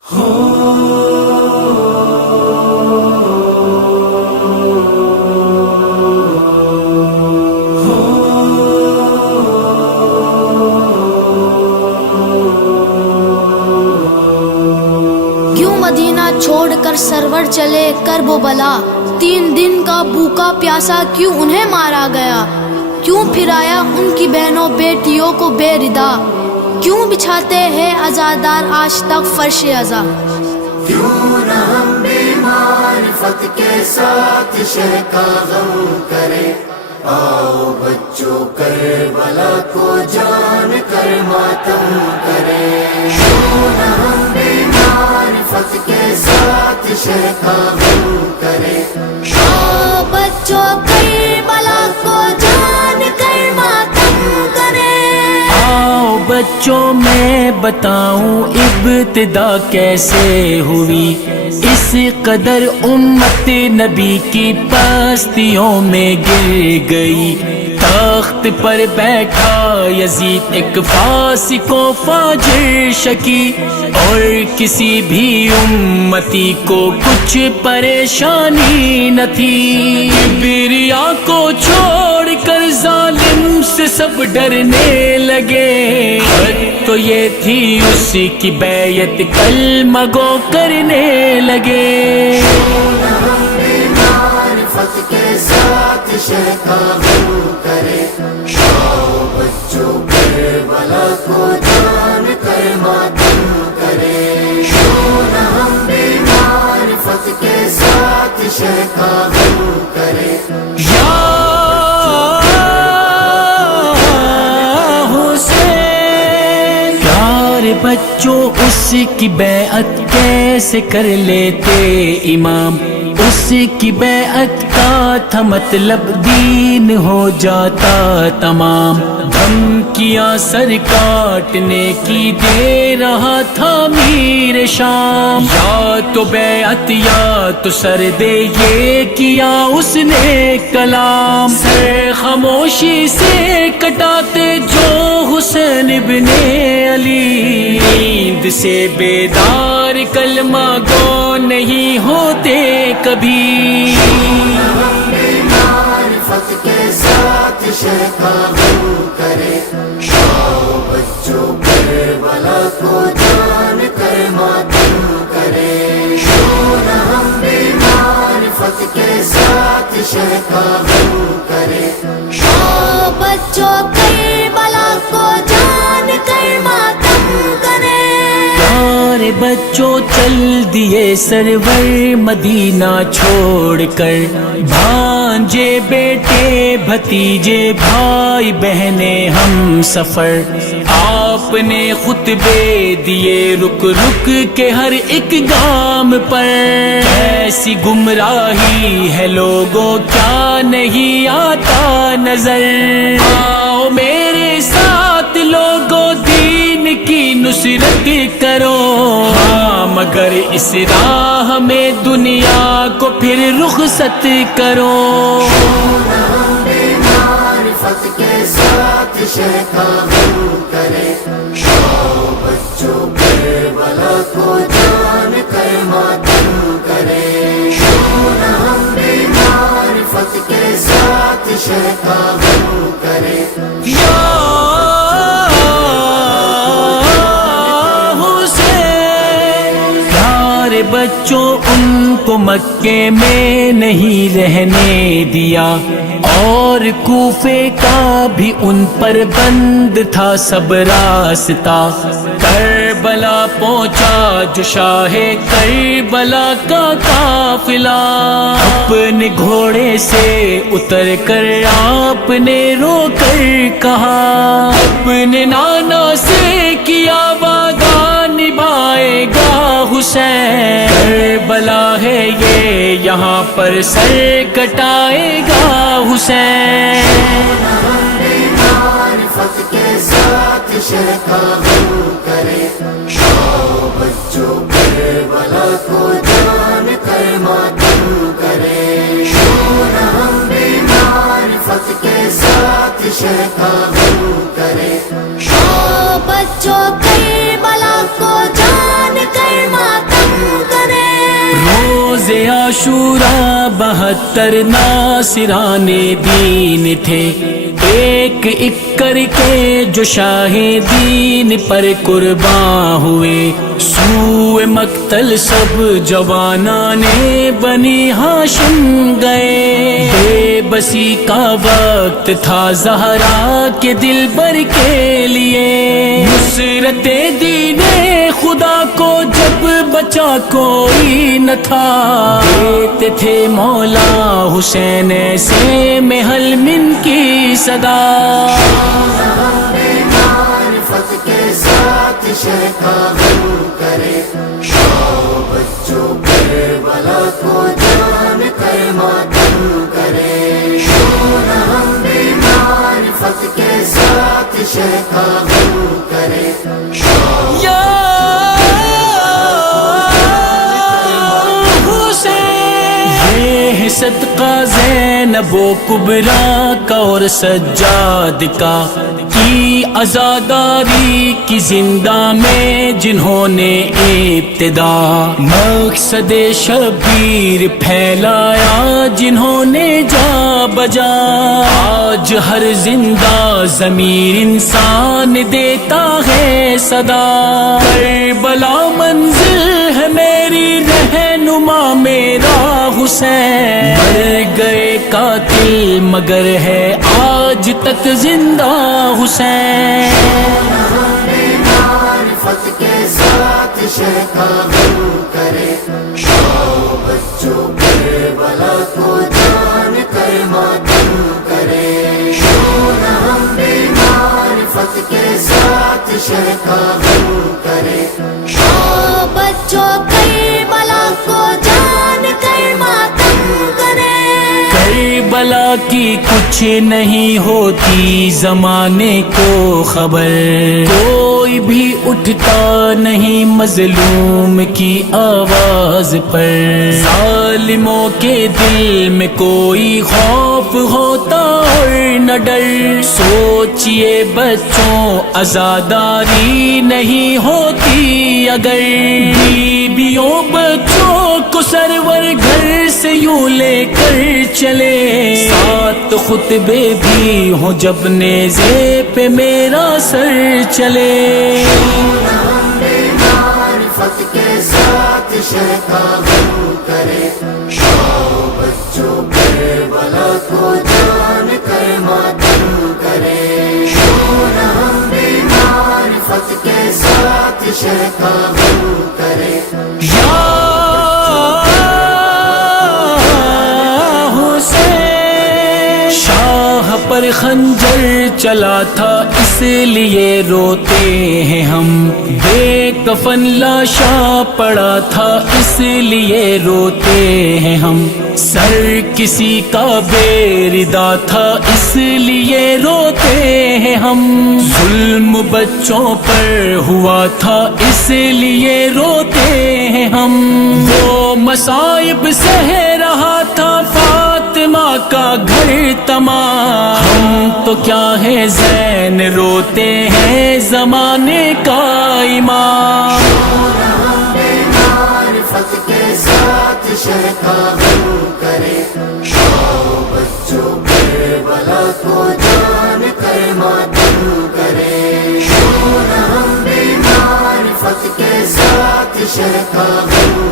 کیوں مدینہ چھوڑ کر سرور چلے کرب و بلا، 3 دن کا بھوکا پیاسا کیوں انہیں مارا گیا؟ کیوں پھرایا ان کی بہنوں بیٹیوں کو بے ردا؟ کیوں بچھاتے ہیں عزادار آج تک فرش عزا؟ کیوں نہ ہم بھی معرفت کے ساتھ شہ کا غم کریں، آؤ بچوں کربلا کو جان کر ماتم کریں۔ کیوں نہ ہم بھی معرفت کے ساتھ شہ کا غم کریں، آؤ بچوں کربلا کو جان کر ماتم کریں۔ آؤ بچوں میں بتاؤں ابتدا کیسے ہوئی، اس قدر امت نبی کی پستیوں میں گر گئی۔ تخت پر بیٹھا یزید ایک فاسق و فاجر شکی، اور کسی بھی امتی کو کچھ پریشانی نہ تھی۔ کبریا کو چھوڑ کر ظالم سے سب ڈرنے لگے، حد تو یہ تھی اس کی بیعت کلمہ گو کرنے لگے۔ کیوں نہ ہم بھی معرفت کے ساتھ شہ کا غم کریں، آؤ بچوں کربلا کو جان کر ماتم کریں۔ کیوں نہ ہم بھی معرفت کے ساتھ شہ کا غم کریں، یا حسین، پیارے بچوں اس کی بیعت کیسے کر لیتے امام؟ اس کی بیعت کا تھا مطلب دین ہو جاتا تمام۔ دھمکیاں سر کاٹنے کی دے رہا تھا میر شام، یا تو بیعت یا تو سر دے، یہ کیا اس نے کلام۔ سر خاموشی سے کٹاتے جو حسین ابن علی، نیند سے بیدار کلمہ گو نہیں ہوتے کبھی۔ معرفت کے ساتھ شہ کا غم کریں، آؤ بچوں کربلا کو جان کر ماتم کریں۔ کیوں نہ ہم بھی معرفت کے ساتھ شہ کا غم کریں، آؤ بچوں کربلا کو جان کر ماتم کریں۔ پیارے بچوں چل دیے سرور مدینہ چھوڑ کر، بھانجے بیٹے بھتیجے بھائی بہنیں ہم سفر۔ آپ نے خطبے دیے رک رک کے ہر ایک گام پر، ایسی گمراہی ہے لوگوں کیا نہیں آتا نظر؟ آؤ میرے ساتھ لوگوں دین کی نصرت کرو، ہاں مگر اس راہ میں دنیا کو پھر رخصت کرو۔ معرفت کے ساتھ شہ کا غم کریں، آؤ بچوں کربلا کو جان کر ماتم کریں۔ کیوں نہ ہم بھی معرفت کے ساتھ شہ کا غم کریں، یا حسین، پیارے بچوں ان کو مکے میں نہیں رہنے دیا، اور کوفے کا بھی ان پر بند تھا سب راستہ۔ کربلا پہنچا جو شاہ کربلا کا قافلہ، اپنے گھوڑے سے اتر کر آپ نے رو کر کہا، اپنے نانا سے کیا وعدہ نبھائے گا حسین؟ کربلا ہے یہ یہاں پر سر کٹائے گا حسین۔ معرفت کے ساتھ شہ کا غم کریں، آؤ بچوں کربلا کو جان کر ماتم کریں۔ کیوں نہ ہم بھی معرفت کے ساتھ شہ کا غم کریں، آؤ بچوں کربلا کو جان کر ماتم عاشورہ 72 ناصران دین تھے، ایک ایک کر کے جو شاہ دین پر قرباں ہوئے، سوئے مقتل سب جوانان بنی ہاشم گئے۔ بے بسی کا وقت تھا زہرا کے دل بر کے لیے، نصرت دین خدا کو جب بچا کوئی نہ تھا، دیتے تھے مولا حسین سے محل من کی صدا۔ معرفت کے ساتھ شہ کا غم کرے، آؤ بچوں کربلا کو جان کر ماتم کرے، کیوں نہ ہم بھی معرفت کے ساتھ شہ کا غم کرے۔ یا صدقہ زینب و کبریٰ کا اور سجاد کا، کی عزاداری کی زندہ میں جنہوں نے ابتدا، مقصد شبیر پھیلایا جنہوں نے جا بجا، آج ہر زندہ ضمیر انسان دیتا ہے صدا۔ کربلا منزل ہے میری رہنما میرا حسین، مر گئے قاتل مگر ہے آج تک زندہ حسین۔ معرفت کے ساتھ شہ کا غم کرے، آؤ بچوں کربلا کو جان کر ماتم کرے، کیوں نہ ہم بھی معرفت کے ساتھ شہ کا غم کرے۔ او بچوں کربلا کو جان کر ماتم کرے، کربلا کی کچھ نہیں ہوتی زمانے کو خبر، کوئی بھی اٹھتا نہیں مظلوم کی آواز پر، ظالموں کے دل میں کوئی خوف ہوتا اور نہ ڈر، سوچئے بچوں عزاداری نہیں ہوتی اگر، بیویوں بچوں کو سرور گھر سے یوں لے کر چلے، ساتھ خطبے بھی ہوں جب نیزے پہ میرا سر چلے۔ معرفت کے ساتھ شہ کا غم کرے، آؤ بچوں کربلا کو جان کر ماتم کرے، کیوں نہ ہم بھی معرفت کے ساتھ شہ کا غم کرے۔ شاہ پر خنجر چلا تھا اس لیے روتے ہیں ہم، بے کفن لاشا پڑا تھا اس لیے روتے ہیں ہم، سر کسی کا بے ردا تھا اس لیے روتے ہیں ہم، ظلم بچوں پر ہوا تھا اس لیے روتے ہیں ہم، وہ مصائب سہ رہا تھا فاطمہ کا گھر تمام، ہم تو کیا ہے زین روتے ہیں زمانے کا امام۔ معرفت کے ساتھ شہ کا غم کرے، آؤ بچوں کربلا کو جان کر ماتم کرے، کیوں نہ ہم بھی معرفت کے ساتھ شہ کا غم